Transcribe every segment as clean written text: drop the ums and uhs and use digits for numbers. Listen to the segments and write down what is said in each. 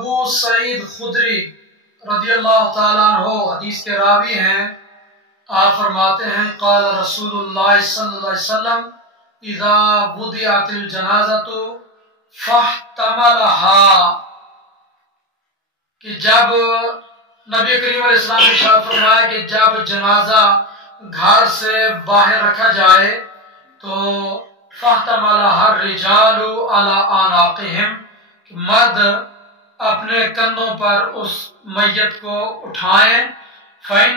ابو سعید خدری رضی اللہ تعالیٰ عنہ حدیث کے راوی ہیں، آپ فرماتے ہیں قال رسول اللہ صلی اللہ علیہ وسلم اذا وضعت الجنازۃ فاحتملها، کہ جب نبی کریم علیہ السلام نے ارشاد فرمایا کہ جب جنازہ گھر سے باہر رکھا جائے تو فاحتملها الرجال علی اعناقهم، کہ مرد اپنے کندھوں پر اس میت کو اٹھائیں، فَإِن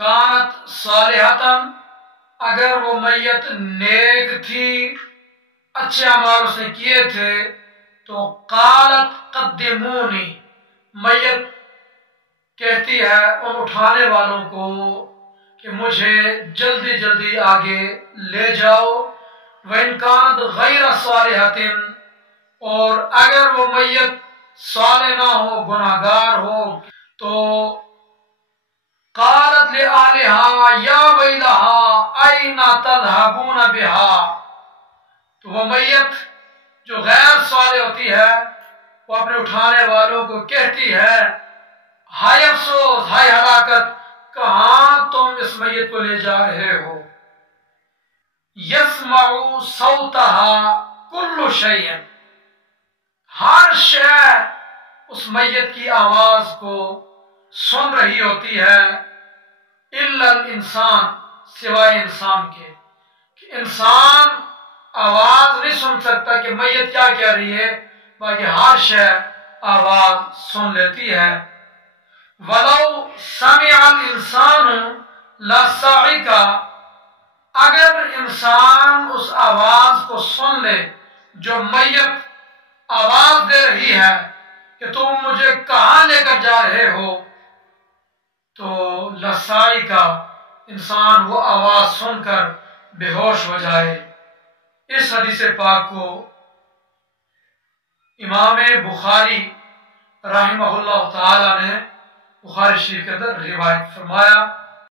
كَانَتْ صَالِحَةً، اگر وہ میت نیک تھی، اچھے اعمال اس نے کیے تھے، تو قالت قدمونی، میت کہتی ہے ان اٹھانے والوں کو کہ مجھے جلدی جلدی آگے لے جاؤ، وَإِن كَانَتْ غَيْرَ صَالِحَةٍ، اور اگر وہ میت صالح نہ ہو، گناہگار ہو، تو قالت لِأَهْلِهَا يَا وَيْلَهَا أَيْنَ تَذْهَبُونَ بِهَا، تو وہ میت جو غیر صالح ہوتی ہے وہ اپنے اٹھانے والوں کو کہتی ہے ہائے افسوس، ہائے ہلاکت، کہاں تم اس میت کو لے جا رہے ہو۔ يَسْمَعُ صَوْتَهَا كُلُّ شَيْءٍ، ہر شے اس میت کی آواز کو سن رہی ہوتی ہے، الا الانسان، سوائے انسان کے، کہ انسان آواز نہیں سن سکتا کہ میت کیا کہہ رہی ہے، باقی ہر شے آواز سن لیتی ہے۔ وَلَوْ سَمِعَ الْإِنسَانُ لَصَعِقَ، اگر انسان اس آواز کو سن لے جو میت آواز دے رہی ہے کہ تم مجھے کہاں لے کر جا رہے ہو، تو لصعق، انسان وہ آواز سن کر بے ہوش ہو جائے۔ اس حدیث پاک کو امام بخاری رحمہ اللہ تعالی نے بخاری شریف کے اندر روایت فرمایا۔